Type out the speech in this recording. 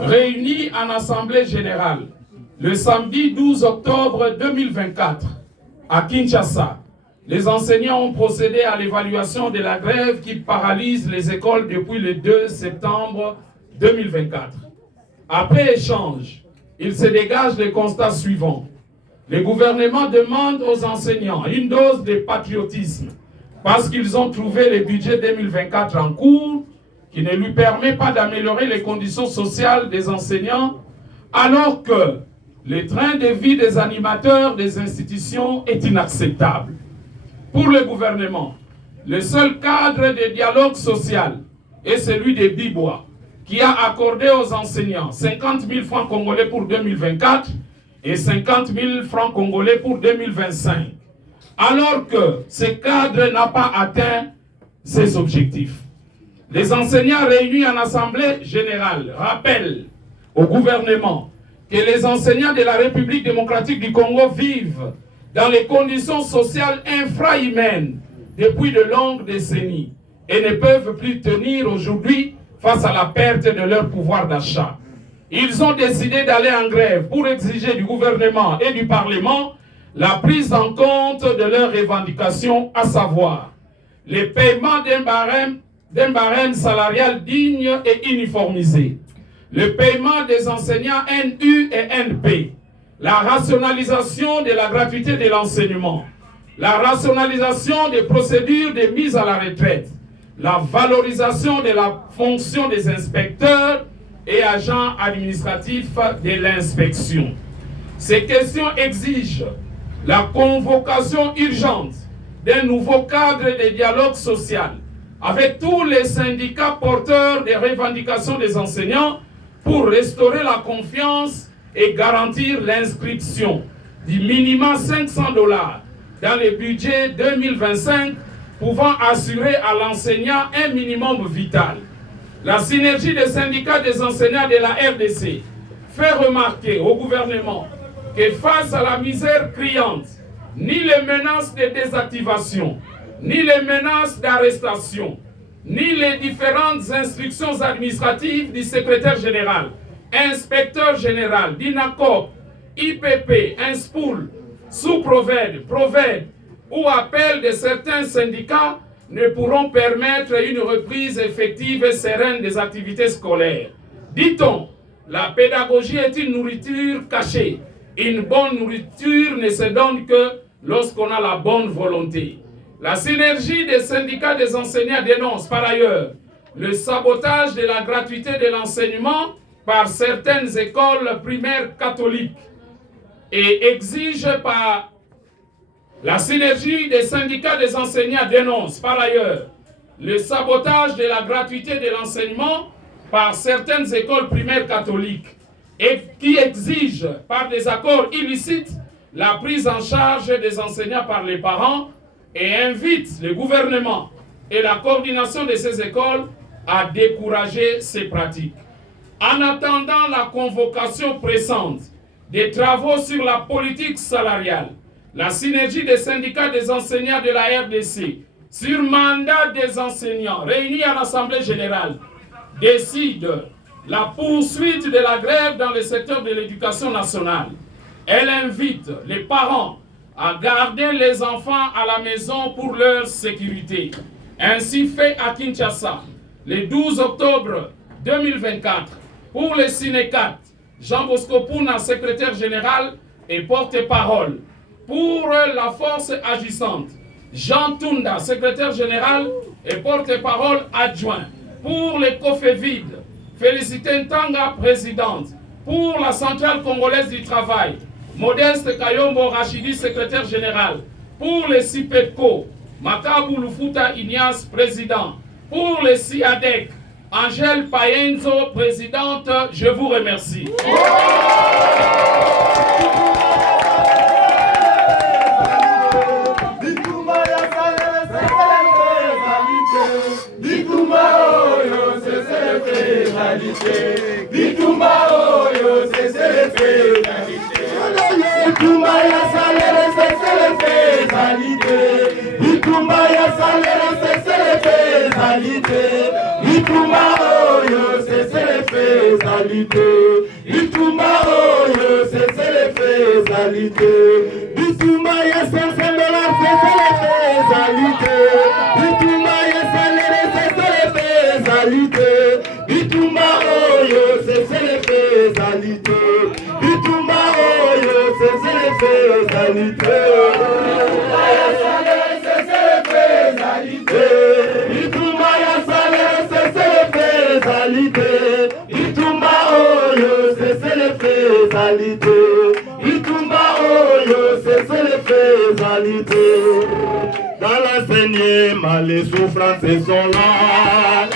réunis en Assemblée générale le samedi 12 octobre 2024 à Kinshasa, les enseignants ont procédé à l'évaluation de la grève qui paralyse les écoles depuis le 2 septembre 2024. Après échange, il se dégage les constats suivants. Le gouvernement demande aux enseignants une dose de patriotisme parce qu'ils ont trouvé le budget 2024 en cours qui ne lui permet pas d'améliorer les conditions sociales des enseignants alors que le train de vie des animateurs des institutions est inacceptable. Pour le gouvernement, le seul cadre de dialogue social est celui de Bibois, qui a accordé aux enseignants 50 000 francs congolais pour 2024 et 50 000 francs congolais pour 2025, alors que ce cadre n'a pas atteint ses objectifs. Les enseignants réunis en Assemblée générale rappellent au gouvernement que les enseignants de la République démocratique du Congo vivent dans les conditions sociales infrahumaines depuis de longues décennies et ne peuvent plus tenir aujourd'hui face à la perte de leur pouvoir d'achat. Ils ont décidé d'aller en grève pour exiger du gouvernement et du Parlement la prise en compte de leurs revendications, à savoir le paiement d'un barème salarial digne et uniformisé, le paiement des enseignants NU et NP, la rationalisation de la gratuité de l'enseignement, la rationalisation des procédures de mise à la retraite, la valorisation de la fonction des inspecteurs et agents administratifs de l'inspection. Ces questions exigent la convocation urgente d'un nouveau cadre de dialogue social avec tous les syndicats porteurs des revendications des enseignants pour restaurer la confiance et garantir l'inscription du minimum 500 $ dans le budget 2025 pouvant assurer à l'enseignant un minimum vital. La synergie des syndicats des enseignants de la RDC fait remarquer au gouvernement que face à la misère criante, ni les menaces de désactivation, ni les menaces d'arrestation, ni les différentes instructions administratives du secrétaire général, inspecteur général, d'INACOP, IPP, INSPOUL, sous-provède, provède ou appel de certains syndicats ne pourront permettre une reprise effective et sereine des activités scolaires. Dit-on, la pédagogie est une nourriture cachée. Une bonne nourriture ne se donne que lorsqu'on a la bonne volonté. La synergie des syndicats des enseignants dénonce par ailleurs le sabotage de la gratuité de l'enseignement par certaines écoles primaires catholiques et exige par la synergie des syndicats des enseignants dénonce par ailleurs le sabotage de la gratuité de l'enseignement par certaines écoles primaires catholiques et qui exige par des accords illicites la prise en charge des enseignants par les parents et invite le gouvernement et la coordination de ces écoles à décourager ces pratiques. En attendant la convocation pressante des travaux sur la politique salariale, la synergie des syndicats des enseignants de la RDC sur mandat des enseignants réunis à l'Assemblée générale décide la poursuite de la grève dans le secteur de l'éducation nationale. Elle invite les parents à garder les enfants à la maison pour leur sécurité. Ainsi fait à Kinshasa, le 12 octobre 2024, pour les Sinécat, Jean Bosco Pouna, secrétaire général et porte-parole. Pour la force agissante, Jean Tunda, secrétaire général et porte-parole adjoint. Pour les COFEVID, Félicité Ntanga, présidente. Pour la centrale congolaise du travail, Modeste Kayombo Rachidi, secrétaire général. Pour les CIPECO, Makabu Lufuta Ignace, président. Pour les CIADEC, Angèle Payenzo, présidente. Je vous remercie. Bitumba oyo c'est le pénalité. Bitumba ya salaire c'est le pénalité. Bitumba ya salaire c'est le pénalité. Bitumba oyo c'est le pénalité. faisalité. Bitumba oyo, cessez les faisalités. Bitumba ya 500 $, cessez les faisalités. Bitumba ya salaire, cessez les faisalités. Bitumba oyo, cessez les faisalités. Bitumba oyo, cessez les faisalités. Bitumba ya salaire, cessez les faisalités. Bitumba ya salaire, cessez les faisalités. Bitumba oyo, cessez les faisalités. Bitumba oyo, cessez les faisalités. Dans l'enseignement, les souffrances sont là.